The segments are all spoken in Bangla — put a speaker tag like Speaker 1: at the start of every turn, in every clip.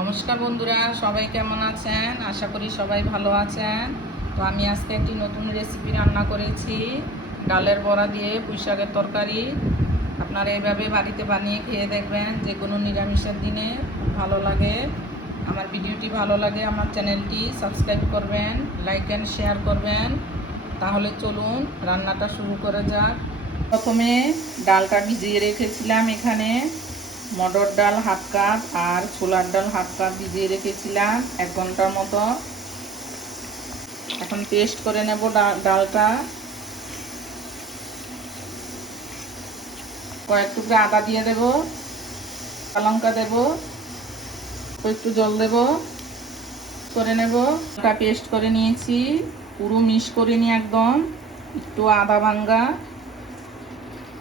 Speaker 1: নমস্কার বন্ধুরা, সবাই কেমন আছেন? আশা করি সবাই ভালো আছেন। তো আমি আজকে একটি নতুন রেসিপি রান্না করেছি, ডালের বড়া দিয়ে পুঁই শাকের তরকারি। আপনারা এইভাবে বাড়িতে বানিয়ে খেয়ে দেখবেন যে কোনো নিরামিষের দিনে ভালো লাগে। আমার ভিডিওটি ভালো লাগে, আমার চ্যানেলটি সাবস্ক্রাইব করবেন, লাইক অ্যান্ড শেয়ার করবেন। তাহলে চলুন রান্নাটা শুরু করা যাক। প্রথমে ডালটা ভিজিয়ে রেখেছিলাম এখানে। মটর ডাল হাফ কাপ আর ছোলার ডাল হাফ কাপ ভিজিয়ে রেখেছিলাম এক ঘণ্টার মতো। এখন পেস্ট করে নেব ডালটা। কয়েক টুকরা আদা দিয়ে দেব লঙ্কা দেব, একটু জল দেব, করে নেব। ওটা পেস্ট করে নিয়েছি, পুরো মিক্স করে নিয়ে একদম, একটু আদা ভাঙ্গা।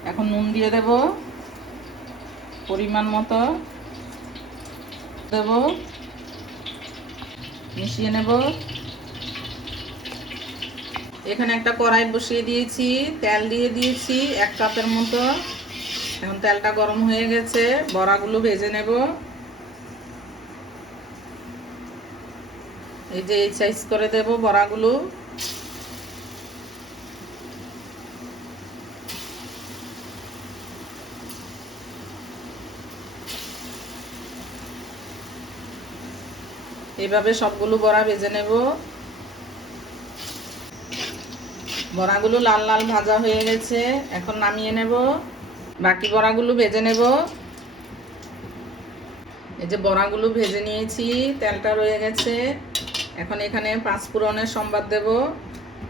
Speaker 1: এখন নুন দিয়ে দেবো। পরিমাণ মতো দেব। মিশিয়ে নেব। এখানে একটা কড়াই বসিয়ে দিয়েছি, তেল দিয়ে দিয়েছি এক কাপের মতো। এখন তেলটা গরম হয়ে গেছে, বড়াগুলো ভেজে নেব। এই যে এই সাইজ করে দেব বড়াগুলো। এভাবে সবগুলো বড়া ভেজে নেব। বড়াগুলো লাল লাল ভাজা হয়ে গেছে, এখন নামিয়ে নেব। বাকি বড়াগুলো ভেজে নেব। এই যে বড়াগুলো ভেজে নিয়েছি, তেলটা রয়ে গেছে। এখন এখানে পাঁচ ফোড়নের সম্বাদ দেব।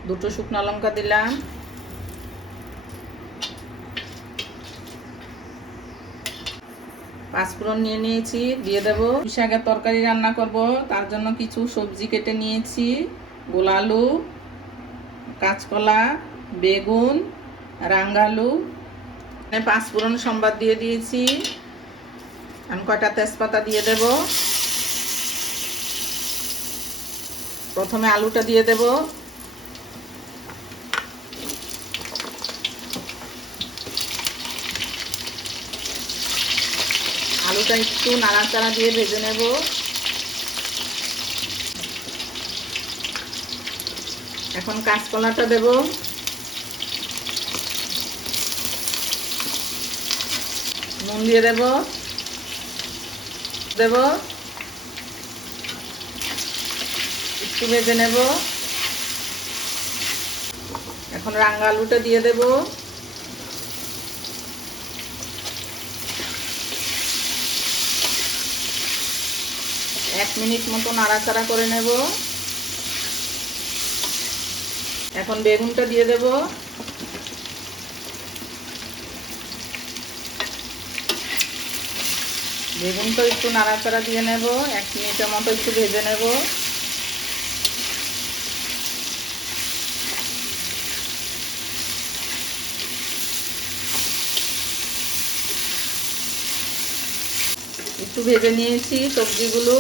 Speaker 1: দুটো শুকনো লঙ্কা দিলাম। পাঁচফোড়ন নিয়ে নিয়েছি, দিয়ে দেবো। শাকের তরকারি রান্না করব, তার জন্য কিছু সবজি কেটে নিয়েছি গোলালু কাঁচকলা, বেগুন, রাঙ্গালু। পাঁচফোড়ন সম্বাদ দিয়ে দিয়েছি। আমি কয়টা তেজপাতা দিয়ে দেব। প্রথমে আলুটা দিয়ে দেব। আলুটা একটু নাড়াচাড়া দিয়ে ভেজে নেব। এখন কাঁচকলাটা দেব। নুন দিয়ে দেব। দেব। একটু ভেজে নেব। এখন রাঙ্গা আলুটা দিয়ে দেবো। এক মিনিট মতো নাড়াচাড়া করে নেব। এখন বেগুনটা দিয়ে দেব। বেগুনটা একটু নাড়াচাড়া দিয়ে নেব। এক মিনিটের মতো একটু ভেজে নেব। একটু ভেজে নিয়েছি, সবজিগুলো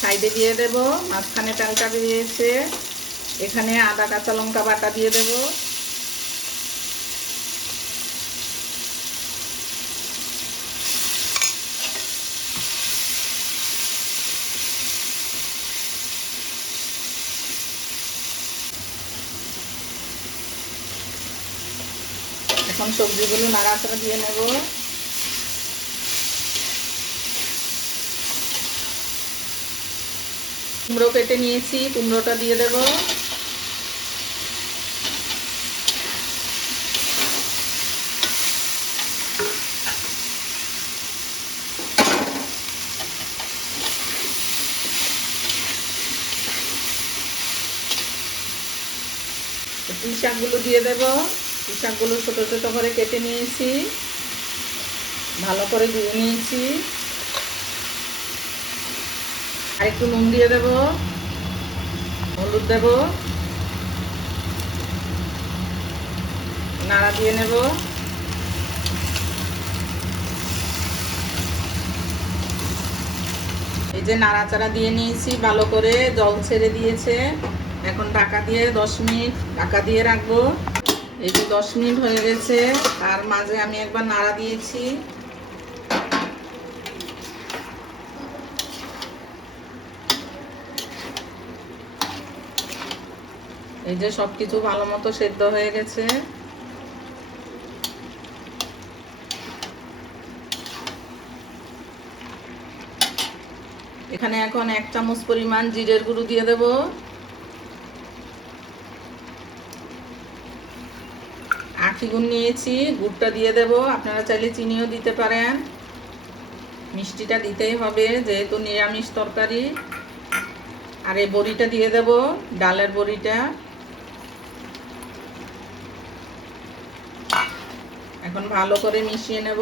Speaker 1: সাইডে দিয়ে দেব, মাঝখানে তেলটা বেরিয়েছে। এখানে আদা, কাঁচা লঙ্কা বাটা দিয়ে দেব। এখন সবজিগুলো নাড়াচাড়া দিয়ে নেব। কুমড়ো কেটে নিয়েছি, কুমড়োটা দিয়ে দেব। পুঁই শাকগুলো দিয়ে দেব। পুঁই শাকগুলো ছোটো ছোটো করে কেটে নিয়েছি। ভালো করে ধুয়ে নিয়েছি। আর একটু নুন দিয়ে দেব। হলুদ দেব। নাড়া দিয়ে নেব। এই যে নাড়াচাড়া দিয়ে নিয়েছি, ভালো করে জল ছেড়ে দিয়েছে। এখন ঢাকা দিয়ে দশ মিনিট, ঢাকা দিয়ে রাখব। এই যে দশ মিনিট হয়ে গেছে, তার মাঝে আমি একবার নাড়া দিয়েছি। এই যে সব কিছু ভালো মতো সেদ্ধ হয়ে গেছে। এখানে এখন এক চামচ পরিমাণ জিরের গুঁড়ো দিয়ে দেব। আখি গুড় নিয়েছি, গুড়টা দিয়ে দেব। আপনারা চাইলে চিনিও দিতে পারেন। মিষ্টিটা দিতেই হবে, যেহেতু নিরামিষ তরকারি। আর এই বড়িটা দিয়ে দেব, ডালের বড়িটা। এখন ভালো করে মিশিয়ে নেব।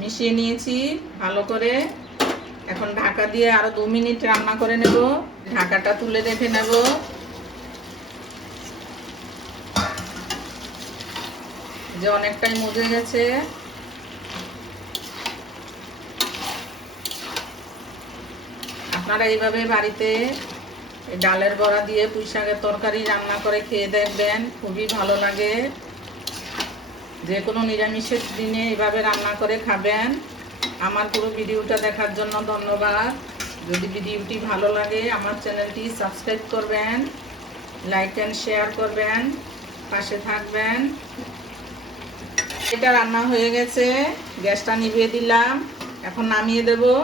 Speaker 1: মিশিয়ে নিয়েছি ভালো করে। এখন ঢাকা দিয়ে আরও দু মিনিট রান্না করে নেব। ঢাকাটা তুলে রেখে নেব। যে অনেকটাই মজে গেছে। আপনারা এইভাবে বাড়িতে ডালের বড়া দিয়ে পুঁই শাকের তরকারি রান্না করে খেয়ে দেখবেন, খুবই ভালো লাগে। যে কোনো নিরামিষের দিনে এইভাবে রান্না করে খাবেন। আমার পুরো ভিডিওটা দেখার জন্য ধন্যবাদ। যদি ভিডিওটি ভালো লাগে, আমার চ্যানেলটি সাবস্ক্রাইব করবেন, লাইক অ্যান্ড শেয়ার করবেন, পাশে থাকবেন। এটা রান্না হয়ে গেছে, গ্যাসটা নিভিয়ে দিলাম। এখন নামিয়ে দেবো।